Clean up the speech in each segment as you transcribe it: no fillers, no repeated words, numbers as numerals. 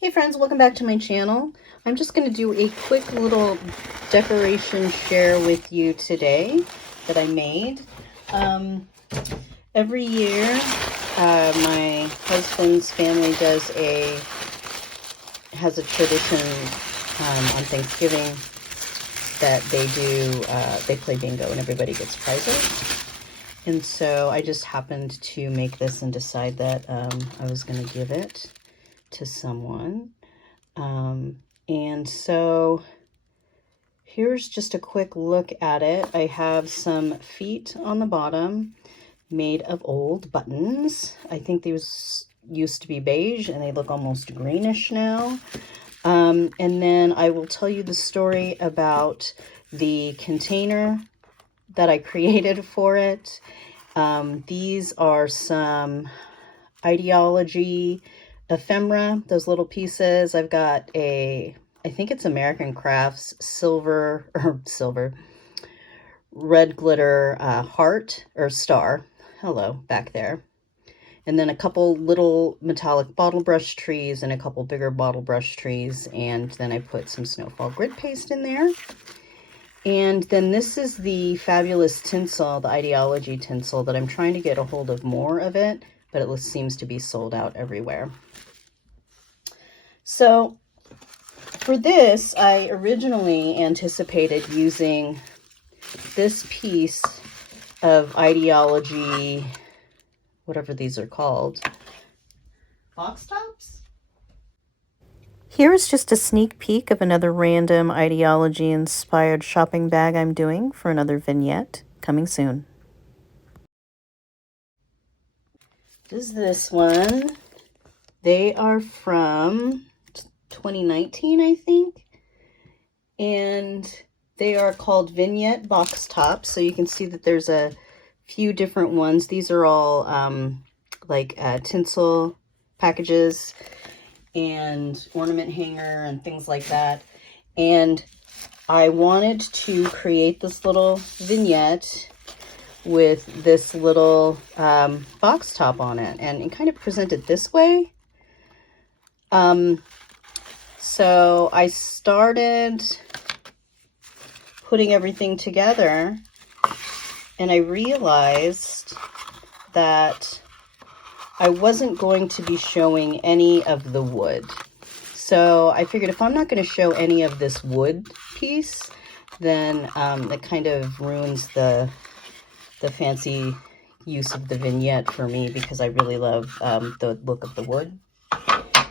Hey friends, welcome back to my channel. I'm just going to do a quick little decoration share with you today that I made. Every year, my husband's family has a tradition on Thanksgiving that they play bingo and everybody gets prizes. And so I just happened to make this and decide that I was going to give it to someone. And so here's just a quick look at it. I have some feet on the bottom made of old buttons. I think these used to be beige and they look almost greenish now. And then I will tell you the story about the container that I created for it. These are some Idea-ology ephemera, those little pieces. I've got I think it's American Crafts silver red glitter heart or star. Hello, back there. And then a couple little metallic bottle brush trees and a couple bigger bottle brush trees. And then I put some snowfall grit paste in there. And then this is the fabulous tinsel, the Idea-ology tinsel, that I'm trying to get a hold of more of it, but it seems to be sold out everywhere. So for this, I originally anticipated using this piece of Idea-ology, whatever these are called, box tops? Here is just a sneak peek of another random Idea-ology inspired shopping bag I'm doing for another vignette coming soon. This is this one. They are from 2019, I think. And they are called Vignette box tops. So you can see that there's a few different ones. These are all tinsel packages and ornament hanger and things like that. And I wanted to create this little vignette with this little box top on it and kind of present it this way. So I started putting everything together and I realized that I wasn't going to be showing any of the wood. So I figured if I'm not going to show any of this wood piece, then it kind of ruins the fancy use of the vignette for me, because I really love the look of the wood.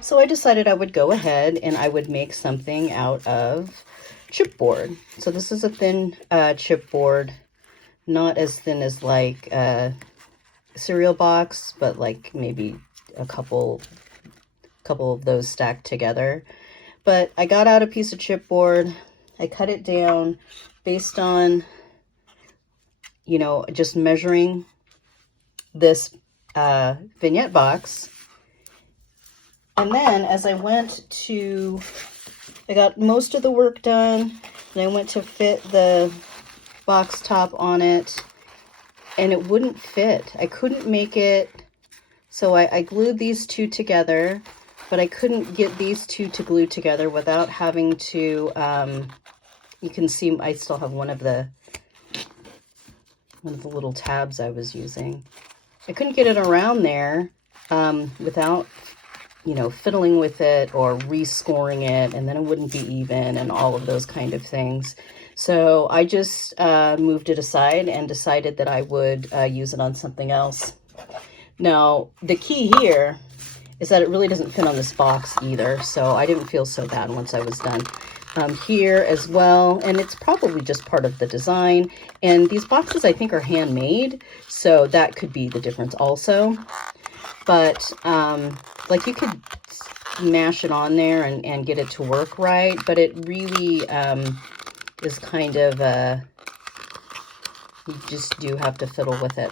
So I decided I would go ahead and I would make something out of chipboard. So this is a thin chipboard, not as thin as like a cereal box, but like maybe a couple of those stacked together. But I got out a piece of chipboard. I cut it down based on, you know, just measuring this vignette box. And then as I got most of the work done, and I went to fit the box top on it, and it wouldn't fit. I couldn't make it, so I glued these two together, but I couldn't get these two to glue together without having to, you can see I still have one of the little tabs I was using. I couldn't get it around there without, you know, fiddling with it or rescoring it, and then it wouldn't be even and all of those kind of things. So I just moved it aside and decided that I would use it on something else. Now, the key here is that it really doesn't fit on this box either, so I didn't feel so bad once I was done. Here as well, and it's probably just part of the design. And these boxes I think are handmade, so that could be the difference also. But like you could mash it on there and get it to work right, but it really is kind of you just do have to fiddle with it.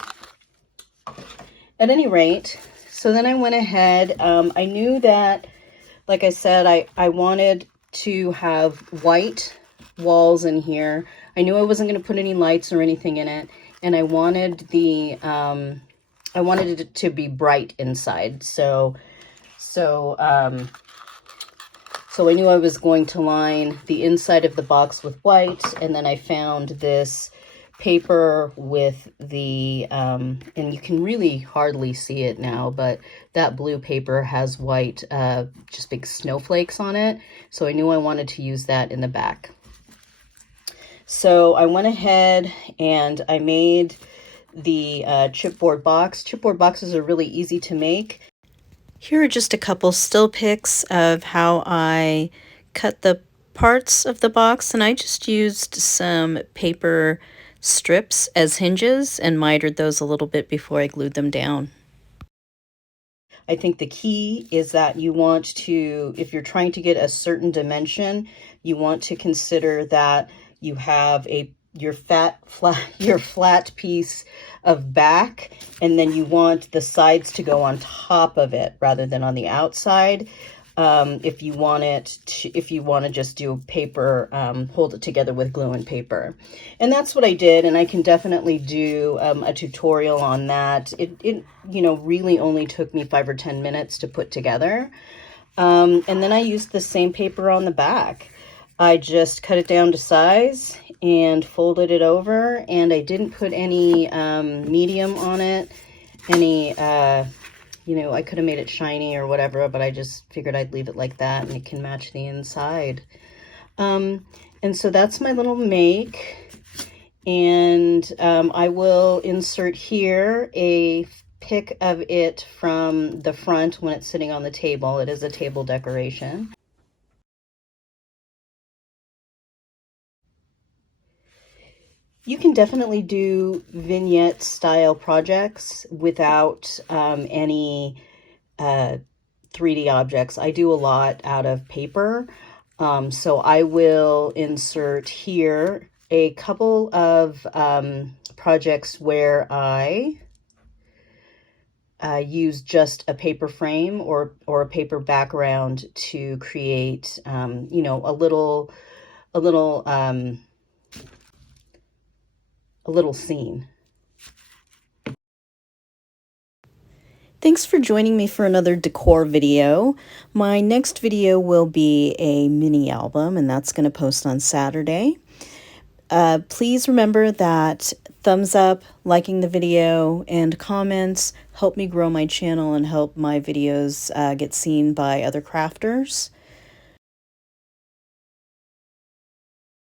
At any rate, so then I went ahead, I knew that, like I said, I wanted to have white walls in here. I knew I wasn't going to put any lights or anything in it, and I wanted it to be bright inside. So So I knew I was going to line the inside of the box with white, and then I found this paper with the, and you can really hardly see it now, but that blue paper has white, just big snowflakes on it. So I knew I wanted to use that in the back. So I went ahead and I made the chipboard box. Chipboard boxes are really easy to make. Here are just a couple still pics of how I cut the parts of the box, and I just used some paper strips as hinges and mitered those a little bit before I glued them down. I think the key is that you want to, if you're trying to get a certain dimension, you want to consider that you have your flat piece of back, and then you want the sides to go on top of it rather than on the outside. If you want to just do paper, hold it together with glue and paper. And that's what I did, and I can definitely do a tutorial on that. It really only took me 5 or 10 minutes to put together. And then I used the same paper on the back. I just cut it down to size and folded it over, and I didn't put any medium on it, I could have made it shiny or whatever, but I just figured I'd leave it like that and it can match the inside. And so that's my little make. And I will insert here a pic of it from the front when it's sitting on the table. It is a table decoration. You can definitely do vignette style projects without any 3D objects. I do a lot out of paper. So I will insert here a couple of projects where I use just a paper frame or a paper background to create, a little scene. Thanks for joining me for another decor video. My next video will be a mini album, and that's going to post on Saturday. Please remember that thumbs up, liking the video, and comments help me grow my channel and help my videos get seen by other crafters.